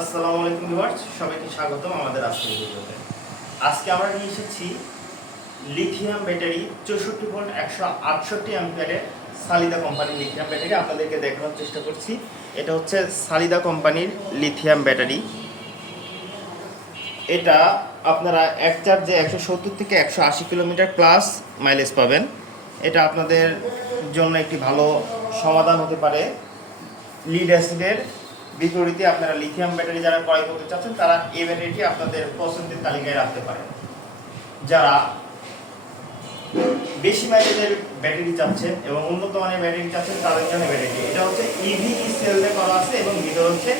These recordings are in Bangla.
আসসালামু আলাইকুম ভিউয়ার্স, সবাইকে স্বাগতম আমাদের আজকের ভিডিওতে। আজকে আমরা নিয়ে এসেছি লিথিয়াম ব্যাটারি চৌষট্টি ভোল্ট একশো আটষট্টি অ্যাম্পিয়ারের সালিদা কোম্পানির লিথিয়াম ব্যাটারি। আপনাদেরকে দেখানোর চেষ্টা করছি, এটা হচ্ছে সালিদা কোম্পানির লিথিয়াম ব্যাটারি। এটা আপনারা এক চার্জে একশো সত্তর থেকে একশো আশি কিলোমিটার প্লাস মাইলেজ পাবেন। এটা আপনাদের জন্য একটি ভালো সমাধান হতে পারে। লিড অ্যাসিডের বিপরীতে আপনারা লিথিয়াম ব্যাটারি যারা ক্রয় করতে চাচ্ছেন, তারা এই ব্যাটারিটি আপনাদের পছন্দের তালিকায় রাখতে পারেন। যারা বেশি মাইলেজের ব্যাটারি চাচ্ছেন এবং উন্নত মানের ব্যাটারি চাচ্ছেন, তাদের জন্য ব্যাটারি এটা হচ্ছে ইভি সেল করা আছে এবং ভিতরে হচ্ছে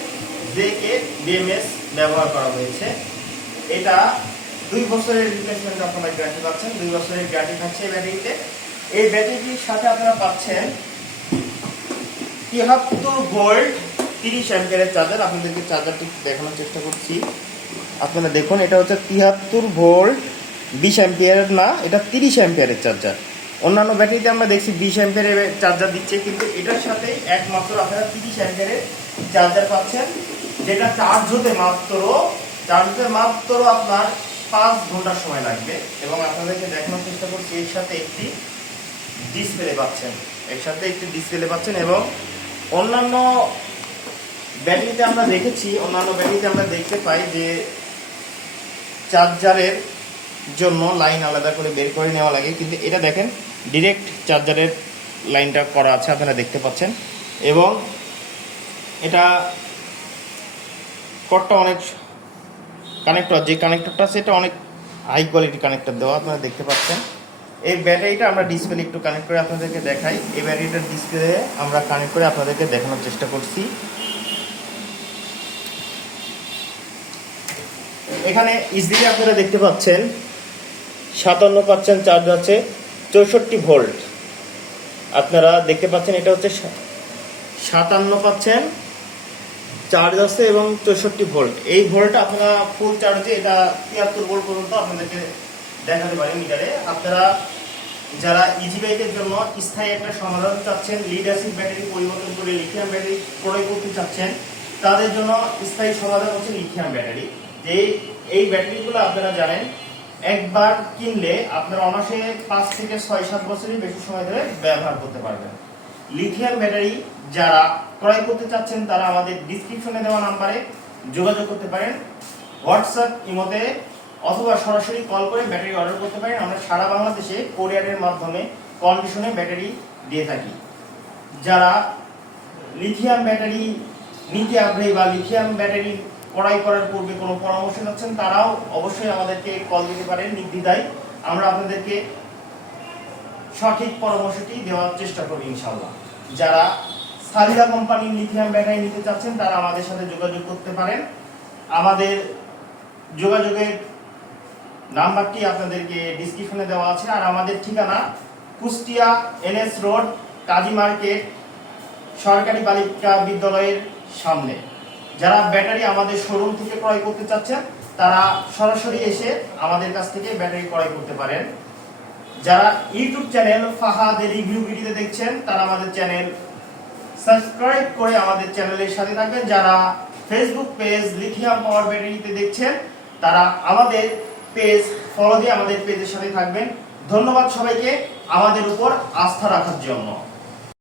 জে কে ডিএমএস ব্যবহার করা হয়েছে। এটা দুই বছরের রিপ্লেসমেন্ট আপনারা গ্যারান্টি পাচ্ছেন, দুই বছরের গ্যারান্টি থাকছে এই ব্যাটারিতে এই ব্যাটারিটির সাথে আপনারা পাচ্ছেন তিয়াত্তর ভোল্ট তিরিশ অ্যাম্পিয়ারের চার্জার আপনাদেরকে চার্জারটি দেখানোর চেষ্টা করছি। আপনারা দেখুন, এটা হচ্ছে তিয়াত্তর ভোল্ট, বিশ অ্যাম্পিয়ারের না, এটা তিরিশ অ্যাম্পিয়ারের চার্জার। অন্যান্য ব্যাটারিতে আমরা দেখছি বিশ অ্যাম্পিয়ারের চার্জার দিচ্ছে, কিন্তু এটার সাথে একমাত্র আপনারা তিরিশ অ্যাম্পিয়ারের চার্জার পাচ্ছেন, যেটা চার্জ হতে মাত্র, চার্জ হতে মাত্র আপনার পাঁচ ঘণ্টার সময় লাগবে এবং আপনাদেরকে দেখানোর চেষ্টা করছি, এর সাথে একটি ডিসপ্লে পাচ্ছেন, এর সাথে একটি ডিসপ্লে পাচ্ছেন এবং অন্যান্য ব্যাটারিতে আমরা দেখেছি, অন্যান্য ব্যাটারিতে আমরা দেখতে পাই যে চার্জারের জন্য লাইন আলাদা করে বের করে নেওয়া লাগে। কিন্তু এটা দেখেন ডিরেক্ট চার্জারের লাইনটা করা আছে, আপনারা দেখতে পাচ্ছেন। এবং এটা কটটা অনেক কানেক্টর যে কানেক্টরটা এটা অনেক হাই কোয়ালিটি কানেক্টর দেওয়া, আপনারা দেখতে পাচ্ছেন। এই ব্যাটারিটা আমরা ডিসপ্লে একটু কানেক্ট করে আপনাদেরকে দেখাই। এই ব্যাটারিটা ডিসপ্লে আমরা কানেক্ট করে আপনাদেরকে দেখানোর চেষ্টা করছি। এখানে ইজিলি আপনারা দেখতে পাচ্ছেন, সাতান্ন পাচ্ছেন চার্জ আছে, চৌষট্টি ভোল্ট আপনারা দেখতে পাচ্ছেন এটা হচ্ছে সাতান্ন পাচ্ছেন চার্জ আছে এবং চৌষট্টি ভোল্ট এই ভোল্ট আপনারা ফুল চার্জে এটা তিয়াত্তর ভোল্ট পর্যন্ত আপনাদেরকে দেখাতে পারি মিটারে আপনারা যারা ইজি বাইকের জন্য স্থায়ী একটা সমাধান চাচ্ছেন লিড অ্যাসিড ব্যাটারি পরিবর্তন করে লিথিয়াম ব্যাটারি ক্রয় করতে চাচ্ছেন, তাদের জন্য স্থায়ী সমাধান হচ্ছে লিথিয়াম ব্যাটারি যে এই ব্যাটারিগুলো আপনারা জানেন, একবার কিনলে আপনারা অনাসে পাঁচ থেকে ছয় সাত বছরের বেশি সময় ধরে ব্যবহার করতে পারবেন। লিথিয়াম ব্যাটারি যারা ক্রয় করতে চাচ্ছেন, তারা আমাদের ডিসক্রিপশনে দেওয়া নাম্বারে যোগাযোগ করতে পারেন। হোয়াটসঅ্যাপ ইমোতে অথবা সরাসরি কল করে ব্যাটারি অর্ডার করতে পারেন। আমরা সারা বাংলাদেশে কোরিয়ারের মাধ্যমে কন্ডিশনে ব্যাটারি দিয়ে থাকি। যারা লিথিয়াম ব্যাটারি নিতে আগ্রহী বা লিথিয়াম ব্যাটারি ক্রয় করার পূর্বে কোনো পরামর্শ চাচ্ছেন তারাও অবশ্যই আমাদেরকে কল দিতে পারেন, নির্দ্বিধায়। আমরা আপনাদেরকে সঠিক পরামর্শটি দেওয়ার চেষ্টা করি ইনশাল্লাহ যারা সালিদা কোম্পানির লিথিয়াম ব্যাটারি নিতে চাচ্ছেন, তারা আমাদের সাথে যোগাযোগ করতে পারেন। আমাদের যোগাযোগের নাম্বারটি আপনাদেরকে ডিসক্রিপশনে দেওয়া আছে। আর আমাদের ঠিকানা Kushtia NS road, Kazi market, সরকারি বালিকা বিদ্যালয়ের সামনে। যারা ব্যাটারি আমাদের শোরুম থেকে ক্রয় করতে চাচ্ছেন, তারা সরাসরি এসে আমাদের কাছ থেকে ব্যাটারি ক্রয় করতে পারেন। যারা ইউটিউব চ্যানেল ফাহাদের রিভিউ ভিডিও দেখছেন, তারা আমাদের চ্যানেল সাবস্ক্রাইব করে আমাদের চ্যানেলের সাথে থাকবেন। যারা ফেসবুক পেজ লিথিয়াম পাওয়ার ব্যাটারিতে দেখছেন, তারা আমাদের পেজ ফলো দিয়ে আমাদের পেজের সাথে থাকবেন। ধন্যবাদ সবাইকে আমাদের উপর আস্থা রাখার জন্য।